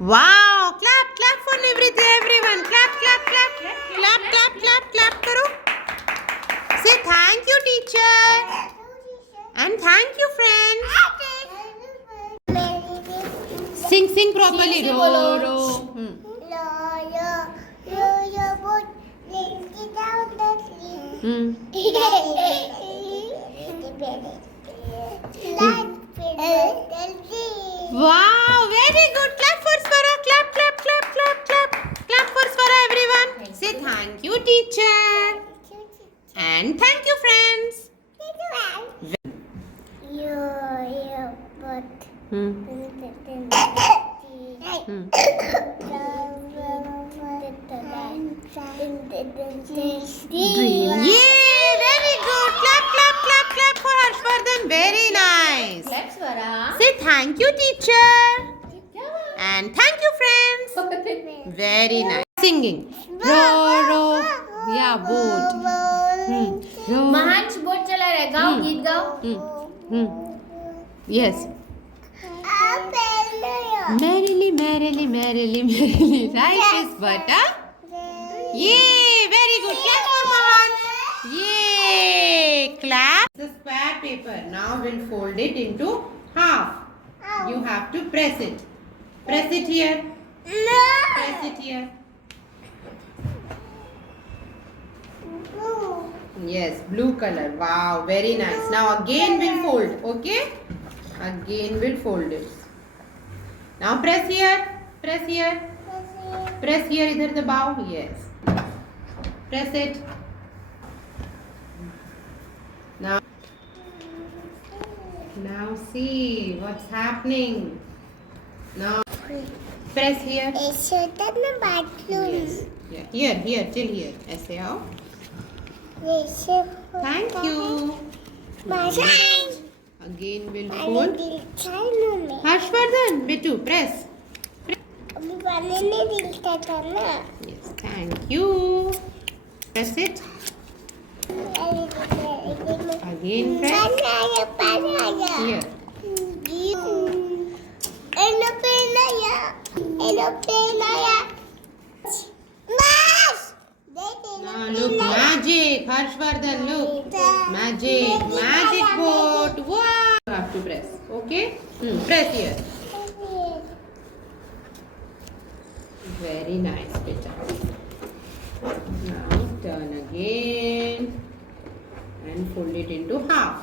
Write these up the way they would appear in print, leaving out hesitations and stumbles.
Wow! Clap, clap for everyone. Clap, clap, clap. Clap, clap, clap, clap karo. Say thank you, teacher. And thank you, friends. Sing properly. Ro, ro. Wow, very good. Clap for Swara. Clap, clap, clap, clap, clap. Clap for Swara, everyone. Say thank you, teacher. And thank you, friends. Yay, very good. Clap, clap, clap, clap for Harshvardhan. Very nice. Clap, Swara. Say thank you, teacher. And thank you, friends. Very nice. Singing. Row, row. Yeah, boat. Row. Mahansh boat चला रहा है. गाओ, गीत गाओ. Yes. Merrily, merrily, merrily, merrily. Right is butter. Yay! Very good. Clap for Mahan. Yay! Clap. The square paper. Now we'll fold it into half. You have to press it. Press it here. Press it here. Yes, blue color. Wow, very nice. Now again we'll fold. Okay? Again we'll fold it. Now press here. Press here. Press here. Idhar dabao. Yes. Press it. Now see what's happening. Now press here. Yes. Yeah. Here, till here. ऐसे आओ. Thank you. Again we'll fold. Harshvardhan, Bitu, press. Yes, thank you. Press it. Again press. Here. Now look, magic. Harshvardhan, look. Magic boat. Wow. You have to press. Okay? Press here. Very nice, beta. Now turn again and fold it into half.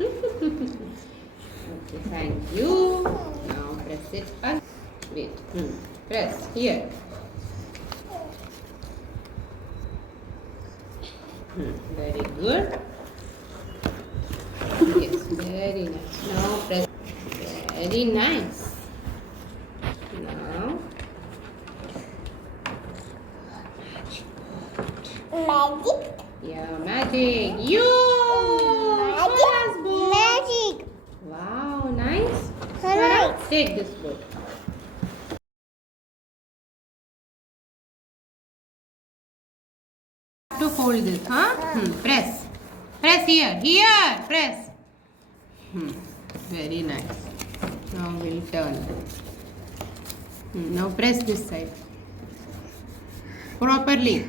Okay, thank you. Now press it. Wait. Press here. Very good. Yes, very nice. Now press. Very nice. Now. Magic. Yeah, magic. You. Magic. Wow, nice. Nice. Take this boat. To fold this, huh? Press. Press here. Here. Press. Very nice. Now we'll turn. Now press this side. Properly.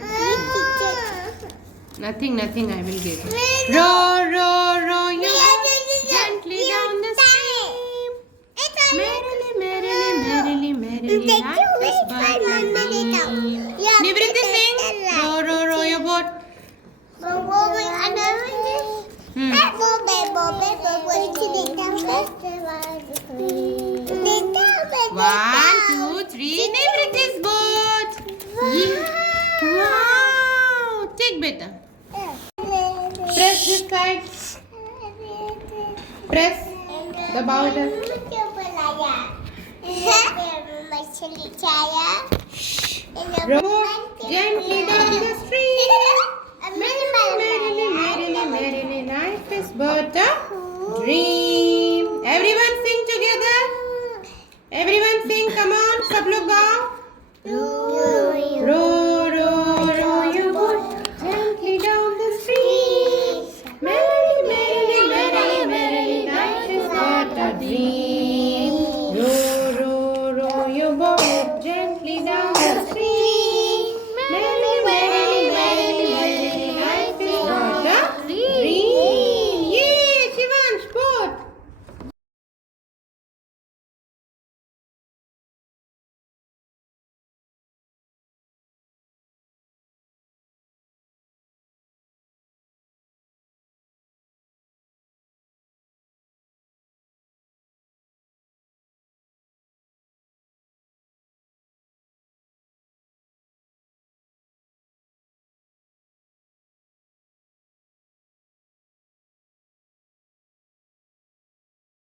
Nothing. I will get it. Row, row, row. You gently down the stream. Merrily, merrily, merrily, merrily. Life is but a dream. Nivriti, sing. Row, row, row your boat. One, two, three. Nivriti's boat. Wow. Take beta. Press this side. Press the powder. Row gently down.